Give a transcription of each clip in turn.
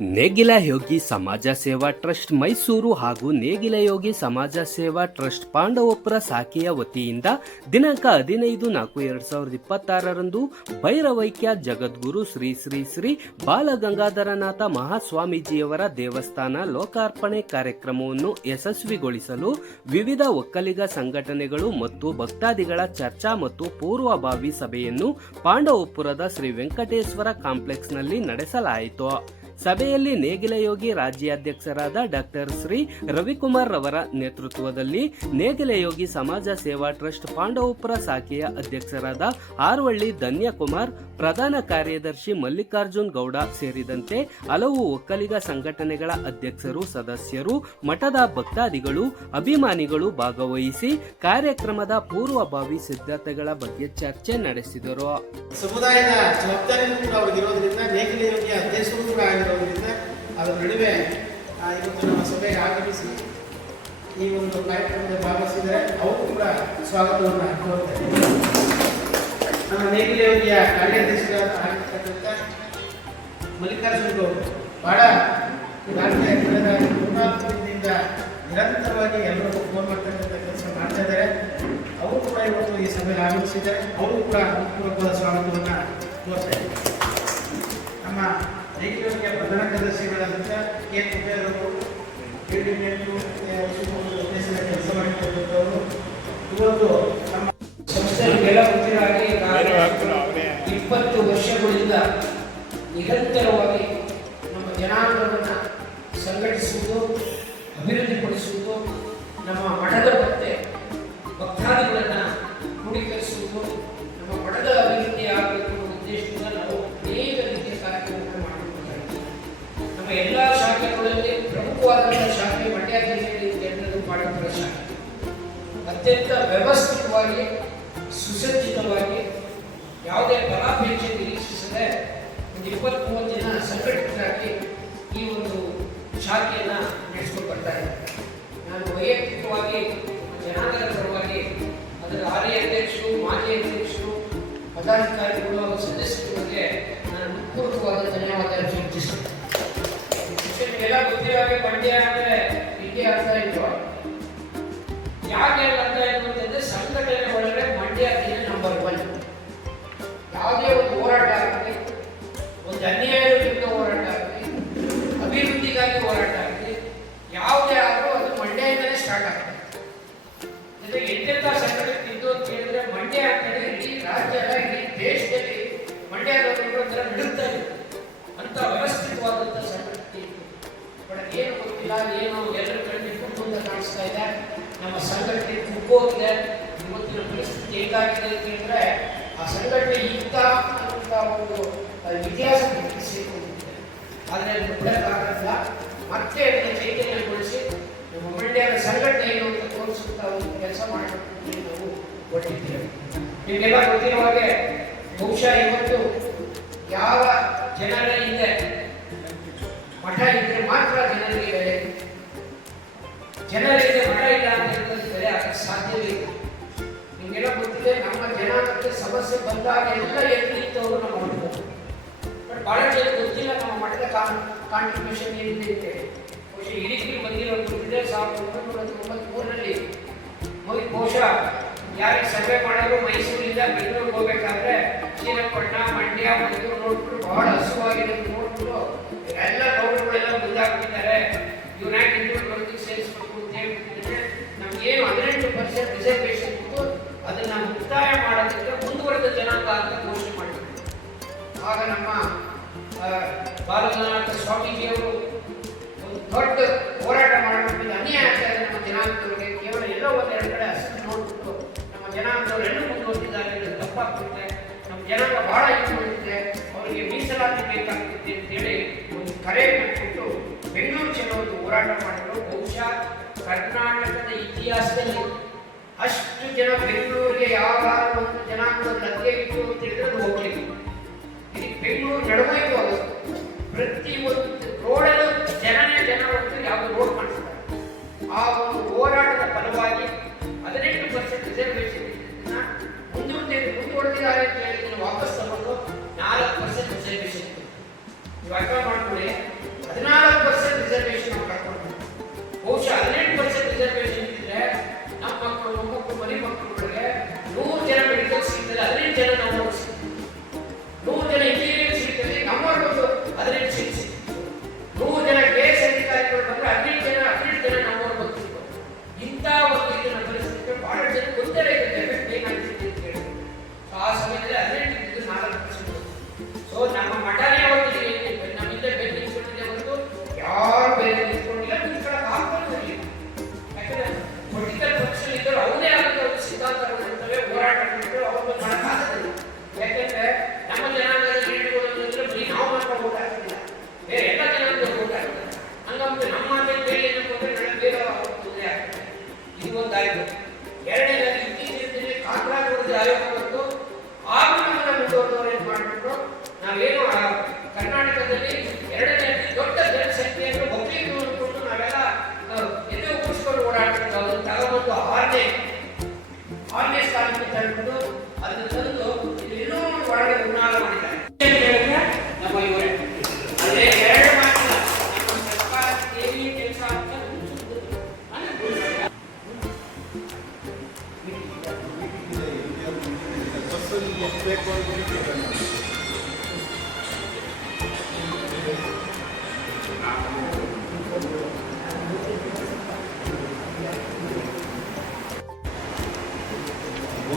ನೇಗಿಲ ಯೋಗಿ ಸಮಾಜ ಸೇವಾ ಟ್ರಸ್ಟ್ ಮೈಸೂರು ಹಾಗೂ ನೇಗಿಲ ಯೋಗಿ ಸಮಾಜ ಸೇವಾ ಟ್ರಸ್ಟ್ ಪಾಂಡವಪುರ ಶಾಖೆಯ ವತಿಯಿಂದ ದಿನಾಂಕ 15/4/2026ರಂದು ಭೈರವೈಕ್ಯ ಜಗದ್ಗುರು ಶ್ರೀ ಶ್ರೀ ಶ್ರೀ ಬಾಲಗಂಗಾಧರನಾಥ ಮಹಾಸ್ವಾಮೀಜಿಯವರ ದೇವಸ್ಥಾನ ಲೋಕಾರ್ಪಣೆ ಕಾರ್ಯಕ್ರಮವನ್ನು ಯಶಸ್ವಿಗೊಳಿಸಲು ವಿವಿಧ ಒಕ್ಕಲಿಗ ಸಂಘಟನೆಗಳು ಮತ್ತು ಭಕ್ತಾದಿಗಳ ಚರ್ಚಾ ಮತ್ತು ಪೂರ್ವಭಾವಿ ಸಭೆಯನ್ನು ಪಾಂಡವಪುರದ ಶ್ರೀ ವೆಂಕಟೇಶ್ವರ ಕಾಂಪ್ಲೆಕ್ಸ್ನಲ್ಲಿ ನಡೆಸಲಾಯಿತು. ಸಭೆಯಲ್ಲಿ ನೇಗಿಲ ಯೋಗಿ ರಾಜ್ಯಾಧ್ಯಕ್ಷರಾದ ಡಾಕ್ಟರ್ ಶ್ರೀ ರವಿಕುಮಾರ್ ರವರ ನೇತೃತ್ವದಲ್ಲಿ ನೇಗಿಲ ಯೋಗಿ ಸಮಾಜ ಸೇವಾ ಟ್ರಸ್ಟ್ ಪಾಂಡವಪುರ ಶಾಖೆಯ ಅಧ್ಯಕ್ಷರಾದ ಆರ್ವಳ್ಳಿ ಧನ್ಯಕುಮಾರ್, ಪ್ರಧಾನ ಕಾರ್ಯದರ್ಶಿ ಮಲ್ಲಿಕಾರ್ಜುನ್ ಗೌಡ ಸೇರಿದಂತೆ ಹಲವು ಒಕ್ಕಲಿಗ ಸಂಘಟನೆಗಳ ಅಧ್ಯಕ್ಷರು, ಸದಸ್ಯರು, ಮಠದ ಭಕ್ತಾದಿಗಳು, ಅಭಿಮಾನಿಗಳು ಭಾಗವಹಿಸಿ ಕಾರ್ಯಕ್ರಮದ ಪೂರ್ವಭಾವಿ ಸಿದ್ಧತೆಗಳ ಬಗ್ಗೆ ಚರ್ಚೆ ನಡೆಸಿದರು. ಸಮುದಾಯದ ಜವಾಬ್ದಾರಿಯೂ ಕೂಡ ಅವ್ರಿಗಿರೋದ್ರಿಂದ ನೇಗಿಲ ಯೋಗಿಯ ಅಧ್ಯಕ್ಷರು ಕೂಡ ಆಗಿರೋದ್ರಿಂದ ಅದರ ನಡುವೆ ಇವತ್ತು ನಮ್ಮ ಸಭೆಗೆ ಆಗಮಿಸಿ ಈ ಒಂದು ಕಾರ್ಯಕ್ರಮದಲ್ಲಿ ಭಾಗವಹಿಸಿದರೆ ಅವರು ಕೂಡ ಸ್ವಾಗತವನ್ನು ಕೋರ್ತೇನೆ. ನಮ್ಮ ನೇಗಿಲ ಯೋಗಿಯ ಕಾರ್ಯಾಧ್ಯಕ್ಷರಾಗಿರ್ತಕ್ಕಂಥ ಮಲ್ಲಿಕಾರ್ಜುನ್ ಗೌಡ ಬಹಳ ಈಗಾಗಲೇ ಕಳೆದ 3-4 ದಿನದಿಂದ ನಿರಂತರವಾಗಿ ಎಲ್ಲರಿಗೂ ಫೋನ್ ಮಾಡ್ತಕ್ಕಂಥ ಕೆಲಸ ಮಾಡ್ತಾ ಇದ್ದಾರೆ. ಅವರು ಕೂಡ ಇವತ್ತು ಈ ಸಭೆಯಲ್ಲಿ ಆಗಮಿಸಿದ್ದಾರೆ. ಅವರು ಕೂಡ ಪೂರ್ವಕವಾದ ಸ್ವಾಗತವನ್ನು ಕೋರ್ತೇನೆ. ನಮ್ಮ ನೇಗಿಲ ಯೋಗಿಯ ಪ್ರಧಾನ ಕಾರ್ಯದರ್ಶಿಗಳಾದಂಥ ಕೆ ಕುಬೇರವರು ಕೆಲಸ ಮಾಡಿಕೊಟ್ಟಿದ್ದವರು ಇವತ್ತು ನಮ್ಮ ಸಂಸ್ಥೆಗಳಿಗೆಲ್ಲ ಗೊತ್ತಿರೋ ಹಾಗೆ 20 ವರ್ಷಗಳಿಂದ ನಿರಂತರವಾಗಿ ನಮ್ಮ ಜನಾಂಗವನ್ನು ಸಂಘಟಿಸುವುದು, ಅಭಿವೃದ್ಧಿಪಡಿಸುವುದು, ನಮ್ಮ ಮಠದ ಮತ್ತೆ ಭಕ್ತಾದಿಗಳನ್ನು ಕ್ರೋಢೀಕರಿಸುವುದು, ನಮ್ಮ ಮಠದ ಅಭಿವೃದ್ಧಿ ಆಗಬೇಕು ಅನ್ನೋ ಉದ್ದೇಶದಿಂದ ನಾವು ಅನೇಕ ರೀತಿಯ ಕಾರ್ಯಕ್ರಮಗಳನ್ನು ಮಾಡಿಕೊಂಡಿದ್ದೇವೆ. ನಮ್ಮ ಎಲ್ಲ ಶಾಖೆಗಳಲ್ಲಿ ಪ್ರಮುಖವಾದಂಥ ಶಾಖೆ ಮಂಡ್ಯ ಜಿಲ್ಲೆಯಲ್ಲಿ ಕೇಂದ್ರದ ಪಾಂಡವಪುರ ಶಾಖೆ ಅತ್ಯಂತ ವ್ಯವಸ್ಥಿತವಾಗಿ, ಸುಸಜ್ಜಿತವಾಗಿ, ಯಾವುದೇ ಫಲಾಪೇಕ್ಷೆ ನಿರೀಕ್ಷಿಸದೆ ಒಂದು 20-30 ಜನ ಸಂಘಟಿತರಾಗಿ ಈ ಒಂದು ಶಾಖೆಯನ್ನು ನಡೆಸ್ಕೊಂಡು ಬರ್ತಾರೆ. ನಾನು ವೈಯಕ್ತಿಕವಾಗಿ ಜನಾಂಗದ ಪರವಾಗಿ ಅದರ ಹಾಲಿ ಅಧ್ಯಕ್ಷರು, ಮಾಜಿ ಅಧ್ಯಕ್ಷರು, ಪದಾಧಿಕಾರಿಗಳು ಹಾಗೂ ಸದಸ್ಯರಿಗೆ ನಾನು ಪೂರ್ವಕವಾದ ಧನ್ಯವಾದ ಸೂಚಿಸುತ್ತೇನೆ. ನಿಮಗೆಲ್ಲ ಗೊತ್ತಿರೋ ಮಂಡ್ಯ ಅಂದರೆ ಹೀಗೆ ಅರ್ಥ ಇತ್ತು. ಯಾಕೆ ಅರ್ಥ ಏನು ಅಂತಂದರೆ ಸಂಘಟನೆ ಒಳಗಡೆ ಮಂಡ್ಯ ನಂಬರ್ 1. ಯಾವುದೇ ಒಂದು ಹೋರಾಟ ಆಗಲಿ, ಒಂದು ಅನ್ಯಾಯದ ವಿರುದ್ಧ ಹೋರಾಟ ಆಗಲಿ, ಅಭಿವೃದ್ಧಿಗಾಗಿ ಹೋರಾಟ ಆಗಲಿ, ಯಾವುದೇ ಆದರೂ ಅದು ಮಂಡ್ಯದಿಂದಲೇ ಸ್ಟಾರ್ಟ್ ಆಗ್ತದೆ. ಜೊತೆಗೆ ಎಂತೆಂಥ ಸಂಘಟನೆ ಇದ್ದು ಅಂತ ಹೇಳಿದ್ರೆ ಮಂಡ್ಯ ಅಂತೇಳಿ ಇಡೀ ರಾಜ್ಯದ, ಇಡೀ ದೇಶದಲ್ಲಿ ಮಂಡ್ಯದವರು ಒಂಥರ ಬಿಡುತ್ತಾ ಇತ್ತು ಅಂತ ವ್ಯವಸ್ಥಿತವಾದಂಥ ಸಂಘಟನೆ ಇತ್ತು. ಬಟ್ ಏನು ಗೊತ್ತಿಲ್ಲ, ಏನು ಎಲ್ಲರ ಕಣ್ಣಿಟ್ಟು ಮುಂದೆ ಕಾಣಿಸ್ತಾ ಇದೆ. ನಮ್ಮ ಸಂಘಟನೆ ಕುಗ್ಗೋಗಿದೆ. ಇವತ್ತಿನ ಪರಿಸ್ಥಿತಿ ಹೇಗಾಗಿದೆ ಅಂತ ಹೇಳಿದ್ರೆ ಆ ಸಂಘಟನೆ ಇತ್ತ ಅನ್ನುವಂಥ ಒಂದು ಇತಿಹಾಸ ಸೇರಿಕೊಂಡಿದೆ. ಆದರೆ ಅದನ್ನು ಬಿಡೋಕ್ಕಾಗಲ್ಲ. ಮತ್ತೆ ಅದನ್ನು ಚೈತನ್ಯಗೊಳಿಸಿ ನಮ್ಮ ಮಂಡ್ಯದ ಸಂಘಟನೆ ಏನು ಅಂತ ತೋರಿಸುತ್ತಾ ಒಂದು ಕೆಲಸ ಮಾಡಬೇಕು ನಾವು ಹೊರಟಿದ್ದೇವೆ. ನಿಮಗೆಲ್ಲ ಗೊತ್ತಿರೋ ಹಾಗೆ ಬಹುಶಃ ಇವತ್ತು ಯಾವ ಜನರ ಹಿಂದೆ ಮಠ ಇದ್ದರೆ ಮಾತ್ರ ಜನರಿಗೆ ಬೆಲೆ, ಜನರಿಗೆ ಮಠ ಇಲ್ಲ ಅಂತ ಬೆಲೆ ಆಗಕ್ಕೆ ಸಾಧ್ಯವೇ ಇಲ್ಲ. ನಿಮಗೆಲ್ಲ ಗೊತ್ತಿದೆ, ನಮ್ಮ ಜನಾಂಗಕ್ಕೆ ಸಮಸ್ಯೆ ಬಂದಾಗ ಎಲ್ಲ ಎಲ್ಲಿದ್ದವರು ನಮ್ಮ ಮಠದವರು. ಬಟ್ ಭಾಳ ಜನ ಗೊತ್ತಿಲ್ಲ ನಮ್ಮ ಮಠದ ಕಾಂಟ್ರಿಬ್ಯೂಷನ್ ಏನಿದೆ ಅಂತೇಳಿ. ಬಹುಶಃ ಹಿರಿಕಿ ಬಂದಿರೋದು ಗೊತ್ತಿದೆ. 1993ರಲ್ಲಿ ಬಹುಶಃ ಯಾರಿಗೆ ಸರ್ವೆ ಮಾಡೋರು ಮೈಸೂರಿಂದ ಬೆಂಗಳೂರಿಗೆ ಹೋಗ್ಬೇಕಾದ್ರೆ ಶ್ರೀರಂಗಪಟ್ಟಣ, ಮಂಡ್ಯ, ಮೈಸೂರು ನೋಡ್ಬಿಟ್ಟು ಬಹಳ ಹಸುವಾಗಿದೆ ನೋಡ್ಬಿಟ್ಟು ಎಲ್ಲ ಗೌಡರುಗಳೆಲ್ಲ ಮುಂದಾಗ್ಬಿಟ್ಟಿದ್ದಾರೆ. ಯುನೈಟೆಡ್ ಪೊಲಿಟಿಕ್ಸ್ ಸೇರಿಸ್ಬೇಕು ಅಂತ ಹೇಳ್ಬಿಟ್ಟಿದ್ರೆ ನಮಗೇನು 18% ರಿಸರ್ವೇಷನ್ ಇತ್ತು, ಅದನ್ನು ಮುಕ್ತಾಯ ಮಾಡೋದಕ್ಕೆ ಮುಂದುವರೆದ ಜನಾಂಗ ಅಂತ ಘೋಷಣೆ ಮಾಡಿದ್ರು. ಆಗ ನಮ್ಮ ಬಾಲಗಂಗಾಧರ ಸ್ವಾಮೀಜಿಯವರು ಒಂದು ದೊಡ್ಡ ಹೋರಾಟ ಮಾಡಬೇಕು. ಅನ್ಯಾಯ ಆಗ್ತಾ ಇದೆ ನಮ್ಮ ಜನಾಂಗದವರಿಗೆ. ಕೇವಲ ಎಲ್ಲೋ ಒಂದೆರಡು ಕಡೆ ಹಸಿರು ನೋಡ್ಬಿಟ್ಟು ನಮ್ಮ ಜನಾಂಗದವರು ಎಲ್ಲೂ ಮುಂದುವರೆದಿದ್ದಾರೆ, ತಪ್ಪಾಗ್ತಿದೆ, ನಮ್ಮ ಜನಾಂಗ ಬಹಳ ಹಿಂದುಳಿದಿದೆ, ಅವರಿಗೆ ಮೀಸಲಾತಿ ಬೇಕಾಗ್ತಿದೆ ಅಂತೇಳಿ ಒಂದು ಕರೆ ಮಾಡಿಬಿಟ್ಟು ಬೆಂಗಳೂರು ಚೆನ್ನೋದು ಹೋರಾಟ ಮಾಡಿದ್ರು. ಬಹುಶಃ ಕರ್ನಾಟಕದ ಇತಿಹಾಸದಲ್ಲಿ ಅಷ್ಟು ಜನ ಬೆಂಗಳೂರಿಗೆ ಯಾವ ಒಂದು ಜನಾಂಗದ ಲಗ್ಗೆ ಇತ್ತು ಅಂತ ಹೇಳಿದ್ರೆ ಅದು ಹೋಗ್ಲಿಲ್ಲ. ಇಲ್ಲಿ ಬೆಂಗಳೂರು ನಡುವಾಯ್ತು. ಅದು ಪ್ರತಿ ಒಂದು ರೋಡಲ್ಲೂ ಜನ ಹೊರತು ಯಾವುದು ರೋಡ್ ಮಾಡಿಸ್ತಾರೆ. ಆ ಒಂದು ಹೋರಾಟದ ಫಲವಾಗಿ 18% ರಿಸರ್ವೇಷನ್ ಮುಂದುವರೆದಿದ್ದಾರೆ ಅಂತ ಹೇಳಿ ವಾಪಸ್ ತಗೊಂಡು 4% ರಿಸರ್ವೇಷನ್. ನೀವು ಅರ್ಥ ಮಾಡ್ಕೊಳ್ಳಿ,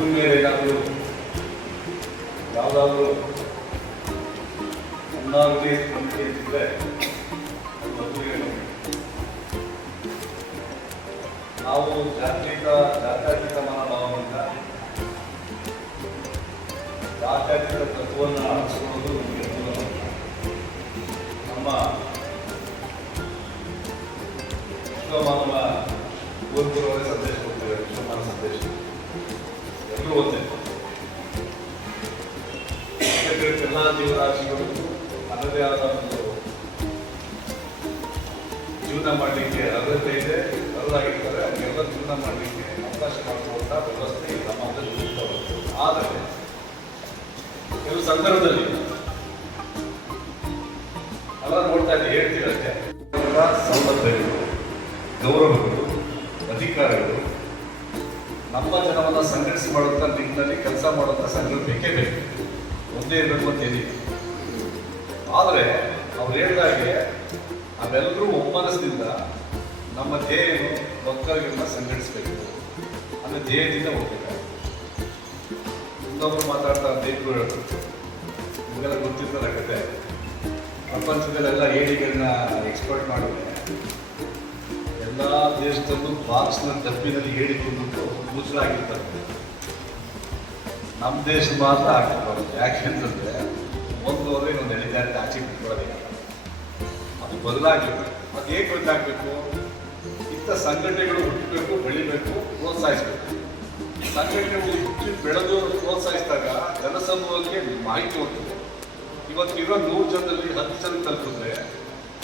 ಭೂಮಿ ಮೇಲೆ ಏನಾದರೂ ಯಾವುದಾದ್ರೂ ಒಂದಾಗಲಿ ನಂಬಿಕೆ ಇದ್ದರೆ ಮದುವೆಗೆ ನಾವು ಜಾತ್ಯತೀತ ಮನೋಭಾವದಿಂದ ಜಾತ್ಯತೀತ ತತ್ವವನ್ನು ಅಳಿಸ್ಕೊಳ್ಳೋದು ನಮಗೆ ಮೂಲ. ನಮ್ಮ ವಿಶ್ವಮಾನವ ಪೂರ್ವರವರೇ ಸಂದೇಶ ಕೊಡ್ತಾರೆ. ವಿಶ್ವಮಾನ ಸಂದೇಶ ಎಲ್ಲರೂ ಒಂದೇ. ಎಲ್ಲ ಜೀವರಾಶಿಗಳು ಅದರದೇ ಆದ ಒಂದು ಜೀವನ ಮಾಡಲಿಕ್ಕೆ ಅರ್ಹತೆ ಇದೆ, ಅರ್ಹರಾಗಿರ್ತಾರೆ. ಅವರಿಗೆಲ್ಲ ಜೀವನ ಮಾಡಲಿಕ್ಕೆ ಅವಕಾಶ ಮಾಡಿಕೊಡುವಂಥ ವ್ಯವಸ್ಥೆ ಸಮಾಜದಲ್ಲಿ ಇರ್ತವೆ. ಆದರೆ ಕೆಲವು ಸಂದರ್ಭದಲ್ಲಿ ಎಲ್ಲ ನೋಡ್ತಾ ಇದ್ದೀವಿ, ಹೇಳ್ತಿರತ್ತೆ ಸೌಲಭ್ಯಗಳು, ಗೌರವಗಳು, ಅಧಿಕಾರಗಳು ನಮ್ಮ ಜನವನ್ನು ಸಂಘಟಿಸಿ ಮಾಡುವಂಥ ನಿಟ್ಟಿನಲ್ಲಿ ಕೆಲಸ ಮಾಡುವಂಥ ಸಂಘಟನೆ ಬೇಕೇ ಬೇಕು. ಒಂದೇ ಇರಬೇಕು ಅಂತೇನಿಲ್ಲ. ಆದರೆ ಅವ್ರು ಹೇಳಿದಾಗೆ ಅವೆಲ್ಲರೂ ಒಮ್ಮನಸ್ಸಿನಿಂದ ನಮ್ಮ ಧ್ಯೇಯನು ಒಕ್ಕಲಿಗರನ್ನ ಸಂಘಟಿಸಬೇಕು ಅನ್ನೋ ಧ್ಯೇಯದಿಂದ ಹೋಗ್ಬೇಕು. ಇನ್ನೊಬ್ರು ಮಾತಾಡ್ತಾ ದೇವರು ಹೇಳೋದು ನಿಮಗೆಲ್ಲ ಗೊತ್ತಿರ್ತದ ಕತೆ. ಪ್ರಪಂಚದಲ್ಲೆಲ್ಲ ಏಡಿಗಳನ್ನ ಎಕ್ಸ್ಪೋರ್ಟ್ ಮಾಡಿದ್ರೆ ಎಲ್ಲ ದೇಶದಲ್ಲೂ ಬಾಕ್ಸ್ನ ಡಬ್ಬಿನಲ್ಲಿ ಏಡಿ ತಿಂದ್ಬಿಟ್ಟು ಮುಚ್ಚಲಾಗಿರ್ತಾರೆ. ನಮ್ಮ ದೇಶ ಮಾತ್ರ ಹಾಕಿರ್ಬಾರ್ದು. ಯಾಕೆಂತಂದ್ರೆ ಒಂದು ಹೋದ್ರೆ ಇನ್ನೊಂದು ಎಳಿದಾರೆ ಆಚೆ ಬಿಟ್ಕೊಳ್ಳೋದಿಲ್ಲ. ಅದು ಬದಲಾಗಬೇಕು. ಅದು ಹೇಗೆ ಬದಲಾಗಬೇಕು? ಇಂಥ ಸಂಘಟನೆಗಳು ಹುಟ್ಟಬೇಕು, ಬೆಳಿಬೇಕು, ಪ್ರೋತ್ಸಾಹಿಸಬೇಕು. ಸಂಘಟನೆಗಳು ಹುಟ್ಟಿ ಬೆಳೆದು ಪ್ರೋತ್ಸಾಹಿಸಿದಾಗ ಜನಸಮೂಹಕ್ಕೆ ಮಾಹಿತಿ ಹೋಗ್ತದೆ. ಇವತ್ತಿರೋ 100 ಜನದಲ್ಲಿ 10 ಜನ ತಲುಪಿದ್ರೆ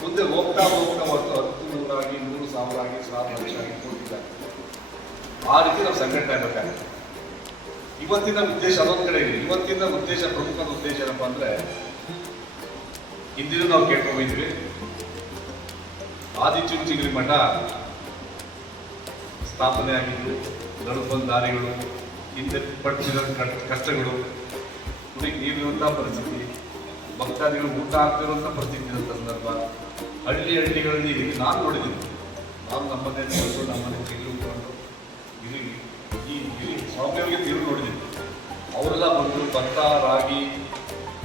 ಮುಂದೆ ಹೋಗ್ತಾ ಹೋಗ್ತಾ ಹೊತ್ತು 10, 100 ಆಗಿ 100,000 ಆಗಿ 1,000 ಲಕ್ಷ ಆಗಿ ಕೋಟಿ ಆಗ್ತದೆ. ಆ ರೀತಿ ನಾವು ಸಂಘಟನೆ ಆಗಬೇಕಾಗುತ್ತೆ. ಇವತ್ತಿನ ಉದ್ದೇಶ ಅದೊಂದು ಕಡೆ ಇದೆ. ಇವತ್ತಿನ ಉದ್ದೇಶ, ಪ್ರಮುಖ ಉದ್ದೇಶ ಏನಪ್ಪ ಅಂದರೆ, ಹಿಂದಿನ ನಾವು ಕೇಳ್ಕೊಂಡಿದ್ವಿ ಆದಿಚುಂಚನಗಿರಿ ಮಠ ಸ್ಥಾಪನೆ ಆಗಿದ್ದು, ನಡುಬಂದ ದಾರಿಗಳು, ಹಿಂದೆ ಪಟ್ಟಿರೋ ಕಷ್ಟಗಳು, ಕುಡಿಗೆ ನೀರಿರುವಂಥ ಪರಿಸ್ಥಿತಿ, ಭಕ್ತಾದಿಗಳು ಊಟ ಆಗ್ತಿರುವಂಥ ಪರಿಸ್ಥಿತಿ ಇರೋ ಸಂದರ್ಭ, ಹಳ್ಳಿಗಳಲ್ಲಿ ನಾನು ನೋಡಿದ್ದೀನಿ. ನಾವು ನಮ್ಮನ್ನೇ ನೋಡಿದ್ದು, ನಮ್ಮನೆ ತಿರುಗಿಕೊಂಡು ಈ ಸ್ವಾಮಿಯವರಿಗೆ ತಿರುಗಿ ನೋಡಿದ್ದೀನಿ. ಅವರೆಲ್ಲ ಬಂದು ಭತ್ತ, ರಾಗಿ,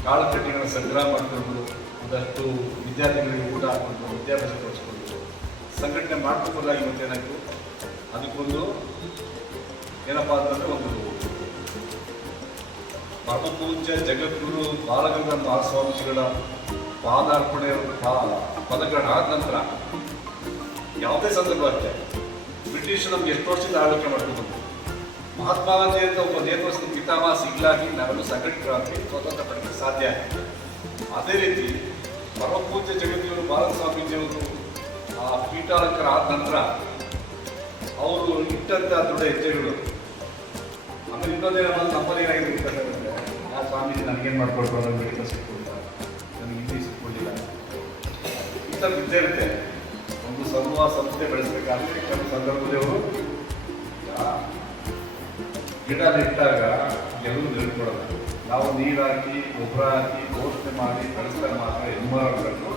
ಕಾಳು ಕಟ್ಟಿಗಳ ಸಂಗ್ರಹ ಮಾಡಿಕೊಂಡು ಒಂದಷ್ಟು ವಿದ್ಯಾರ್ಥಿಗಳಿಗೆ ಊಟ ಹಾಕೊಂಡು ವಿದ್ಯಾಭ್ಯಾಸ ತೋರಿಸ್ಕೊಂಡು ಸಂಘಟನೆ ಮಾಡ್ಕೊಂಡಲ್ಲ. ಇವತ್ತೇನಾಯಿತು, ಅದಕ್ಕೊಂದು ಏನಪ್ಪ ಅಂತಂದರೆ, ಒಂದು ಪರಮಪೂಜ್ಯ ಜಗದ್ಗುರು ಬಾಲಗಂಗಾಧರ ಮಹಾಸ್ವಾಮೀಜಿಗಳ ಪಾದಾರ್ಪಣೆ ಪದಗಳಾದ ನಂತರ ಯಾವುದೇ ಸಂದರ್ಭ ಅಷ್ಟೇ ಬ್ರಿಟಿಷರು ನಮ್ಗೆ ಎಷ್ಟು ವರ್ಷದಿಂದ ಆಳ್ವಿಕೆ ಮಾಡ್ಕೊಂಡು ಬಂದರು. ಮಹಾತ್ಮ ಗಾಂಧಿ ಅಂತ ಒಬ್ಬ ನೇತೃತ್ವದ ಪಿತಾಮಹ ಸಿಗ್ಲಾಗಿ ನಾವೆಲ್ಲ ಸಂಘಟಿತರಾಗಿ ಸ್ವತಂತ್ರ ಪಡೆಯಲು ಸಾಧ್ಯ ಆಗಿದೆ. ಅದೇ ರೀತಿ ಪರಮಪೂಜ್ಯ ಜಗದ್ಗುರು ಬಾಲಗಂಗಾಧರ ಸ್ವಾಮೀಜಿಯವರು ಆ ಪೀಠಾಲಂಕಾರ ಆದ ನಂತರ ಅವರು ಇಟ್ಟಂಥ ದೃಢ ಹೆಜ್ಜೆಗಳು. ಆಮೇಲೆ ಇನ್ನೊಂದೇನೋ ನಮ್ಮಲ್ಲಿ ಏನಾಗಿರ್ತಕ್ಕಂಥದ್ದು, ಆ ಸ್ವಾಮೀಜಿ ನನಗೇನು ಮಾಡ್ಕೊಳ್ತಾರೆ, ನನಗೆ ಮೆಡಿಕಲ್ ಸಿಕ್ಕೊಳ್ತಾರೆ, ನನಗೆ ಹಿಂದಿ ಸಿಕ್ಕೊಂಡಿಲ್ಲ, ಈ ಥರ ಇದ್ದೇ ಇರುತ್ತೆ. ಒಂದು ಸಮೂಹ ಸಂಸ್ಥೆ ಬೆಳೆಸಬೇಕಾದ್ರೆ ಕೆಲವು ಸಂದರ್ಭದಲ್ಲಿ ಅವರು ಗಿಡ ನೆಟ್ಟಾಗ ಎಲ್ಲರೂ ನೆಡ್ಕೊಡೋಲ್ಲ. ನಾವು ನೀರು ಹಾಕಿ, ಗೊಬ್ಬರ ಹಾಕಿ, ಪೋಷಣೆ ಮಾಡಿ ಬೆಳೆಸ್ತಾರೆ ಮಾತ್ರ ಹೆಮ್ಮರಗಳು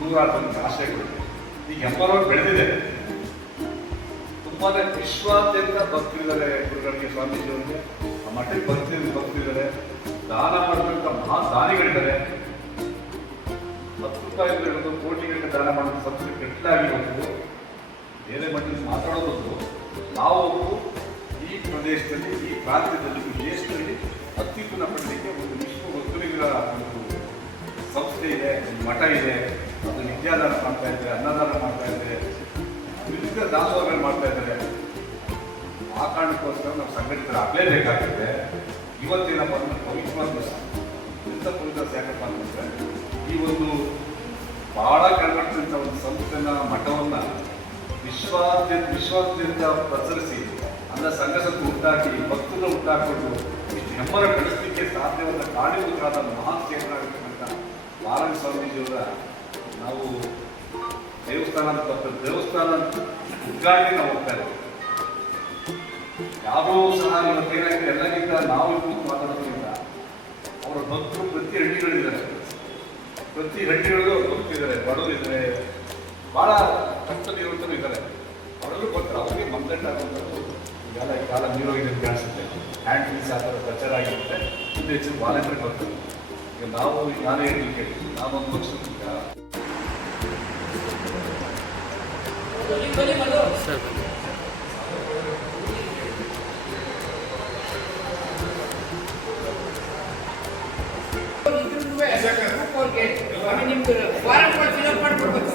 ನೂರಾರು ಆಶೆ ಕೊಡ್ತೀವಿ. ಈಗ ಹೆಮ್ಮರಗಳು ಬೆಳೆದಿದೆ. ತುಂಬಾ ವಿಶ್ವಾದ್ಯಂತ ಭಕ್ತರಿದ್ದಾರೆ. ಗುರುಗಳಿಗೆ, ಸ್ವಾಮೀಜಿಯವರಿಗೆ ಆ ಮಠಕ್ಕೆ ಭಕ್ತರಿದ್ದಾರೆ. ದಾನ ಮಾಡಬೇಕಂತ ಮಹಾನ್ ದಾನಿಗಳಿದ್ದಾರೆ. 10 ರೂಪಾಯಿ ಹಿಡಿದು ಕೋಟಿಗಳಿಗೆ ದಾನ ಮಾಡೋದು ಸಂಸ್ಥೆ ಕೆಟ್ಟಲಾಗಿರೋದು ಬೇರೆ ಮಟ್ಟದಲ್ಲಿ ಮಾತಾಡೋದು. ನಾವು ಈ ಪ್ರದೇಶದಲ್ಲಿ, ಈ ಪ್ರಾಂತ್ಯದಲ್ಲಿ, ಈ ದೇಶದಲ್ಲಿ ಅತ್ಯುತ್ತಮ ಪಡಲಿಕ್ಕೆ ಒಂದು ವಿಶ್ವ ಒಕ್ಕಲಿಗರ ಒಂದು ಸಂಸ್ಥೆ ಇದೆ, ಮಠ ಇದೆ. ಅದು ವಿದ್ಯಾದಾನ ಮಾಡ್ತಾ ಇದ್ದಾರೆ, ಅನ್ನದಾನ ಮಾಡ್ತಾ ಇದ್ದಾರೆ, ವಿವಿಧ ದಾಸೋಹಗಳು ಮಾಡ್ತಾ ಇದ್ದಾರೆ. ಆ ಕಾರಣಕ್ಕೋಸ್ಕರ ನಾವು ಸಂಘಟಿತರಾಗಲೇಬೇಕಾಗುತ್ತೆ. ಇವತ್ತೇನಪ್ಪ ಅಂದ್ರೆ ಪವಿತ್ರ ದಿವಸ. ಎಂಥ ಪವಿತ್ರ ಯಾಕಪ್ಪ ಅಂತಂದರೆ, ಈ ಒಂದು ಬಹಳ ಕೆಳಮಟ್ಟದಂಥ ಒಂದು ಸಂಸ್ಥೆನ, ಮಠವನ್ನು ವಿಶ್ವಾದ್ಯಂತ ಪ್ರಸರಿಸಿ ಅನ್ನ ಸಂಘಸತ್ತು ಹುಟ್ಟಾಕಿ, ಭಕ್ತರನ್ನ ಹುಟ್ಟಾಕೊಂಡು ಇಷ್ಟು ಹೆಮ್ಮರ ಬೆಳೆಸಲಿಕ್ಕೆ ಸಾಧ್ಯವಾದ ಕಾರಣೀಭೂತರಾದ ಮಹಾನ್ ಸೇವಕರಾಗಿರ್ತಕ್ಕಂಥ ಬಾಲಗಂಗಾಧರ ಸ್ವಾಮೀಜಿಯವರ ನಾವು ದೇವಸ್ಥಾನ ಉದ್ಘಾಟನೆ ನಾವು ಹೋಗ್ತಾ ಇದ್ದೀವಿ. ಯಾವುದೋ ಸಹ ಇವತ್ತೇನಾಗಿದೆ, ಎಲ್ಲಕ್ಕಿಂತ ನಾವು ಇವತ್ತು ಮಾತಾಡೋದ್ರಿಂದ ಅವರ ಭಕ್ತರು ಪ್ರತಿ ಹಳ್ಳಿಗಳಿದ್ದಾರೆ. ಪ್ರತಿ ಹಳ್ಳಿಗಳಲ್ಲೂ ಭಕ್ತಿದ್ದಾರೆ, ಬಡವರಿದ್ದಾರೆ, ಭಾಳ ಕಷ್ಟದಲ್ಲಿರುವಂಥವ್ರು ಇದ್ದಾರೆ. ಅವರಲ್ಲೂ ಬರ್ತಾರೆ. ಅವರಿಗೆ ಮಂದಟ್ಟಾಗುವಂಥದ್ದು ಈಗೆಲ್ಲ ಈ ಕಾಲ ನೀರೋಗಿದೆ ಅಂತ ಕಾಣಿಸುತ್ತೆ. ಹ್ಯಾಂಡ್ ಫೀಸ್ ಆ ಥರ ಪ್ರಚಾರ ಆಗಿರುತ್ತೆ. ಮುಂದೆ ಹೆಚ್ಚು ವಾಲಂಟ್ರಿ ಬರ್ತದೆ. ಈಗ ನಾವು ನಾನೇ ಹೇಳಿ ಕೇಳಿ ನಾನೊಂದು ಪಕ್ಷದಿಂದ ನಿಮ್ದು ಫಾರಂ ಫಿಲಪ್ ಮಾಡ್ಕೊಡ್ಬೇಕು